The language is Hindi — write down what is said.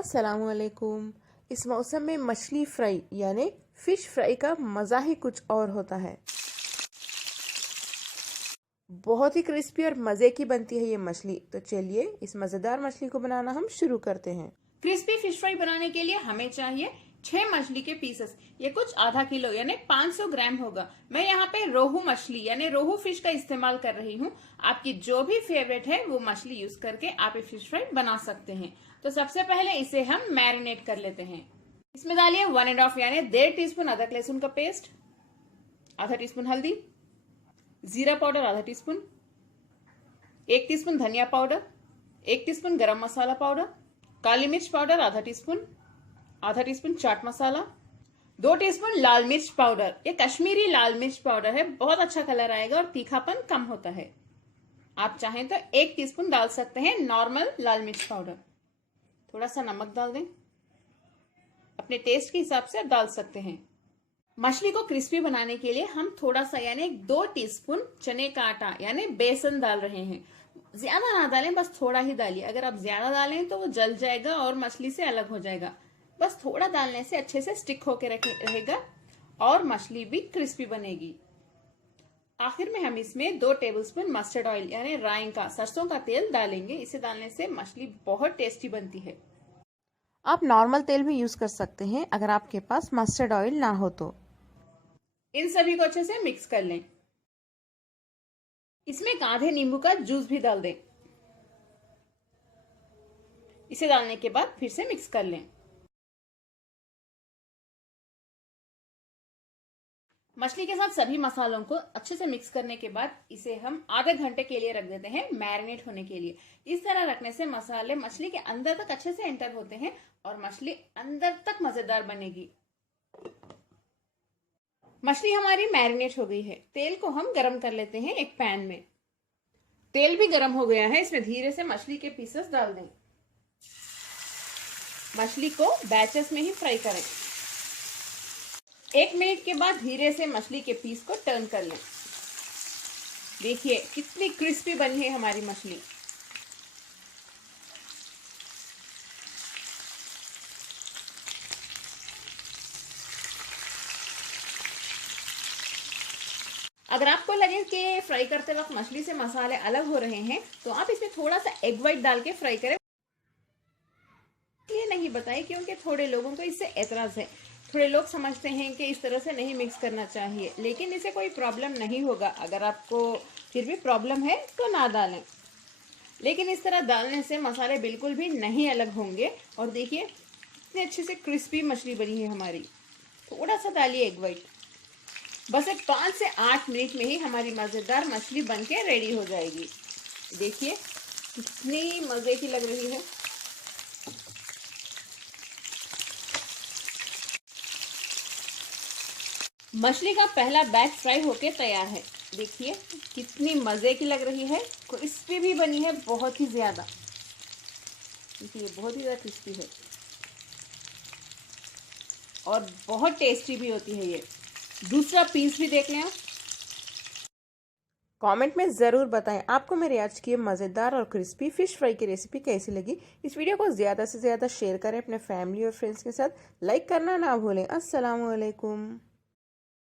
अस्सलामुअलैकुम। इस मौसम में मछली फ्राई यानी फिश फ्राई का मज़ा ही कुछ और होता है। बहुत ही क्रिस्पी और मज़े की बनती है ये मछली। तो चलिए इस मज़ेदार मछली को बनाना हम शुरू करते हैं। क्रिस्पी फिश फ्राई बनाने के लिए हमें चाहिए 6 मछली के पीसेस। ये कुछ आधा किलो यानी 500 ग्राम होगा। मैं यहाँ पे रोहू मछली यानी रोहू फिश का इस्तेमाल कर रही हूँ। आपकी जो भी फेवरेट है वो मछली यूज करके आप ये फिश फ्राई बना सकते हैं। तो सबसे पहले इसे हम मैरिनेट कर लेते हैं। इसमें डालिए 1.5 यानी 1.5 टीस्पून अदरक लहसुन का पेस्ट, आधा टीस्पून हल्दी, जीरा पाउडर आधा टीस्पून, 1 टीस्पून धनिया पाउडर, 1 टीस्पून गरम मसाला पाउडर, काली मिर्च पाउडर आधा टीस्पून चाट मसाला, 2 टीस्पून लाल मिर्च पाउडर। ये कश्मीरी लाल मिर्च पाउडर है, बहुत अच्छा कलर आएगा और तीखापन कम होता है। आप चाहें तो 1 टीस्पून डाल सकते हैं नॉर्मल लाल मिर्च पाउडर। थोड़ा सा नमक डाल दें, अपने टेस्ट के हिसाब से डाल सकते हैं। मछली को क्रिस्पी बनाने के लिए हम थोड़ा सा यानी 2 टीस्पून चने का आटा यानी बेसन डाल रहे हैं। ज्यादा ना डालें, बस थोड़ा ही डालिए। अगर आप ज्यादा डालें तो वो जल जाएगा और मछली से अलग हो जाएगा। बस थोड़ा डालने से अच्छे से स्टिक होके रहेगा और मछली भी क्रिस्पी बनेगी। आखिर में हम इसमें 2 टेबलस्पून मस्टर्ड ऑयल यानी राई का सरसों का तेल डालेंगे। इसे डालने से मछली बहुत टेस्टी बनती है। आप नॉर्मल तेल भी यूज कर सकते हैं अगर आपके पास मस्टर्ड ऑयल ना हो तो। इन सभी को अच्छे से मिक्स कर लें। इसमें एक आधे नींबू का जूस भी डाल दें। इसे डालने के बाद फिर से मिक्स कर लें। मछली के साथ सभी मसालों को अच्छे से मिक्स करने के बाद इसे हम आधे घंटे के लिए रख देते हैं मैरिनेट होने के लिए। इस तरह रखने से मसाले मछली के अंदर तक अच्छे से एंटर होते हैं और मछली अंदर तक मजेदार बनेगी। मछली हमारी मैरिनेट हो गई है। तेल को हम गरम कर लेते हैं एक पैन में। तेल भी गरम हो गया है। इसमें धीरे से मछली के पीसेस डाल दें। मछली को बैचेस में ही फ्राई करें। 1 मिनट के बाद धीरे से मछली के पीस को टर्न कर लें। देखिए कितनी क्रिस्पी बनी है हमारी मछली। अगर आपको लगे कि फ्राई करते वक्त मछली से मसाले अलग हो रहे हैं तो आप इसमें थोड़ा सा एग व्हाइट डाल के फ्राई करें। ये नहीं बताए क्योंकि थोड़े लोगों को इससे एतराज है। थोड़े लोग समझते हैं कि इस तरह से नहीं मिक्स करना चाहिए, लेकिन इसे कोई प्रॉब्लम नहीं होगा। अगर आपको फिर भी प्रॉब्लम है तो ना डालें, लेकिन इस तरह डालने से मसाले बिल्कुल भी नहीं अलग होंगे। और देखिए इतनी अच्छे से क्रिस्पी मछली बनी है हमारी। थोड़ा सा डालिए एग व्हाइट। बस 5 से 8 मिनट में ही हमारी मज़ेदार मछली बनके रेडी हो जाएगी। देखिए कितनी मज़े की लग रही है। मछली का पहला बैच फ्राई होके तैयार है। देखिए कितनी मज़े की लग रही है। क्रिस्पी भी बनी है बहुत ही ज़्यादा। देखिए बहुत ही ज़्यादा क्रिस्पी है और बहुत टेस्टी भी होती है ये। दूसरा पीस भी देख लें आप। कमेंट में ज़रूर बताएं आपको मेरी आज की मज़ेदार और क्रिस्पी फिश फ्राई की रेसिपी कैसी लगी। इस वीडियो को ज़्यादा से ज़्यादा शेयर करें अपने फैमिली और फ्रेंड्स के साथ। लाइक करना ना भूलें। अस्सलामुअलैकुम।